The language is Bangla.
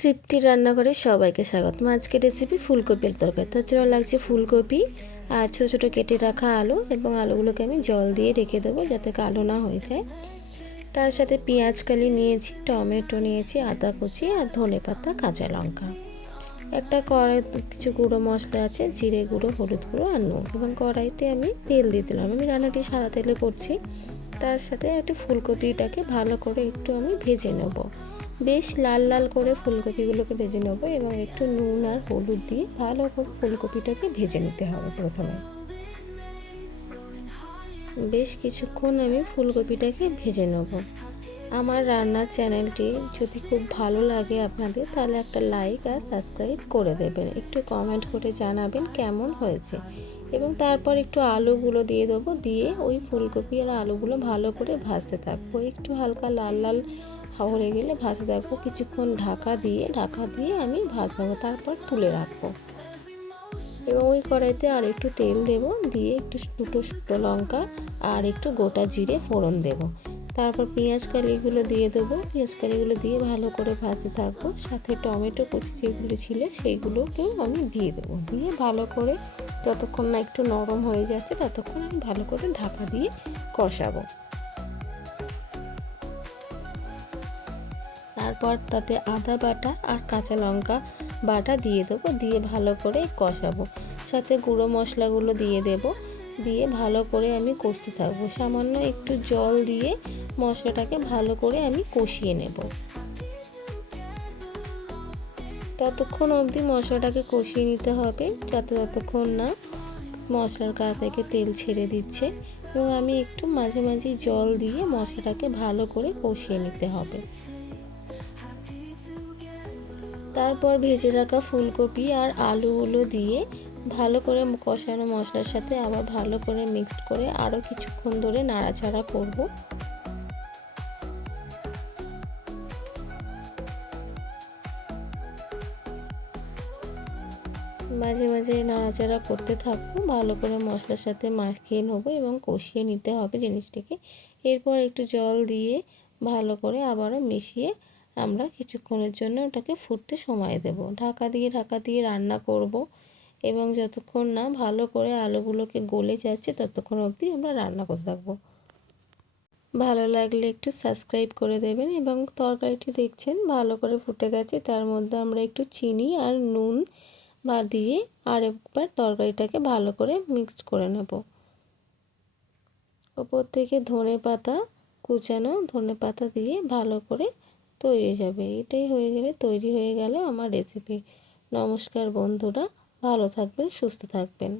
তৃপ্তির রান্নাঘরে সবাইকে স্বাগত। আজকের রেসিপি ফুলকপির তরকারি। তার জন্য লাগছে ফুলকপি আর ছোটো ছোটো কেটে রাখা আলু, এবং আলুগুলোকে আমি জল দিয়ে রেখে দেবো যাতে কালো না হয়ে যায়। তার সাথে পেঁয়াজ কালি নিয়েছি, টমেটো নিয়েছি, আদা কুচি আর ধনেপাতা, কাঁচা লঙ্কা। একটা কড়াই কিছু গুঁড়ো মশলা আছে, জিরে গুঁড়ো, হলুদ গুঁড়ো আর নুন, এবং কড়াইতে আমি তেল দিয়ে দিলাম। আমি রান্নাটি সাদা তেলে করছি। তার সাথে একটু ফুলকপিটাকে ভালো করে একটু আমি ভেজে নেব। বেশ লাল লাল করে ফুলকপিগুলোকে ভেজে নেব, এবং একটু নুন আর হলুদ দিয়ে ভালো করে ফুলকপিটাকে ভেজে নিতে হবে। প্রথমে বেশ কিছুক্ষণ আমি ফুলকপিটাকে ভেজে নেব। আমার রান্নার চ্যানেলটি যদি খুব ভালো লাগে আপনাদের, তাহলে একটা লাইক আর সাবস্ক্রাইব করে দেবেন, একটু কমেন্ট করে জানাবেন কেমন হয়েছে। এবং তারপর একটু আলুগুলো দিয়ে দেবো, দিয়ে ওই ফুলকপি আর আলুগুলো ভালো করে ভাজতে থাকবো। একটু হালকা লাল লাল হয়ে গেলে ভাজতে থাকবো। কিছুক্ষণ ঢাকা দিয়ে আমি ভাজবো, তারপর তুলে রাখবো। এবং ওই কড়াইতে আর একটু তেল দেব, দিয়ে একটু দুটো শুকনো লঙ্কা আর একটু গোটা জিরে ফোড়ন দেব। তারপর পেঁয়াজ কালিগুলো দিয়ে দেবো। পেঁয়াজ কালিগুলো দিয়ে ভালো করে ভাজতে থাকবো। সাথে টমেটো কুচি যেগুলো ছিল সেইগুলোকেও আমি দিয়ে দেবো। দিয়ে ভালো করে যতক্ষণ না একটু নরম হয়ে যাচ্ছে ততক্ষণ আমি ভালো করে ঢাকা দিয়ে কষাবো। তারপর তাতে আদা বাটা আর কাঁচা লঙ্কা বাটা দিয়ে দেবো, দিয়ে ভালো করে কষাবো। সাথে গুঁড়ো মশলাগুলো দিয়ে দেব, দিয়ে ভালো করে আমি কষতে থাকবো। সামান্য একটু জল দিয়ে মশলাটাকে ভালো করে আমি কষিয়ে নেব। ততক্ষণ অবধি মশলাটাকে কষিয়ে নিতে হবে যতক্ষণ না মশলার গা থেকে তেল ছেড়ে দিচ্ছে, এবং আমি একটু মাঝে মাঝে জল দিয়ে মশলাটাকে ভালো করে কষিয়ে নিতে হবে। তারপর ভেজে রাখা ফুলকপি আর আলুগুলো দিয়ে ভালো করে কষানো মশলার সাথে আবার ভালো করে মিক্সড করে আরও কিছুক্ষণ ধরে নাড়াচাড়া করব। মাঝে মাঝে নাড়াচাড়া করতে থাকবো, ভালো করে মশলার সাথে মাখিয়ে নেবো এবং কষিয়ে নিতে হবে জিনিসটিকে। এরপর একটু জল দিয়ে ভালো করে আবারও মিশিয়ে আমরা কিছুক্ষণের জন্য ওটাকে ফুটতে সময় দেব। ঢাকা দিয়ে রান্না করব, এবং যতক্ষণ না ভালো করে আলুগুলোকে গলে যাচ্ছে ততক্ষণ অবধি আমরা রান্না করতে থাকবো। ভালো লাগলে একটু সাবস্ক্রাইব করে দেবেন। এবং তরকারিটি দেখছেন ভালো করে ফুটে গেছে, তার মধ্যে আমরা একটু চিনি আর নুন দিয়ে আর একবার তরকারিটাকে ভালো করে মিক্সড করে নেব। ওপর থেকে কুচানো ধনে পাতা দিয়ে ভালো করে তৈরি যাবে। এটাই তৈরি হয়ে গেল আমার রেসিপি। নমস্কার বন্ধুরা, ভালো থাকবেন, সুস্থ থাকবেন।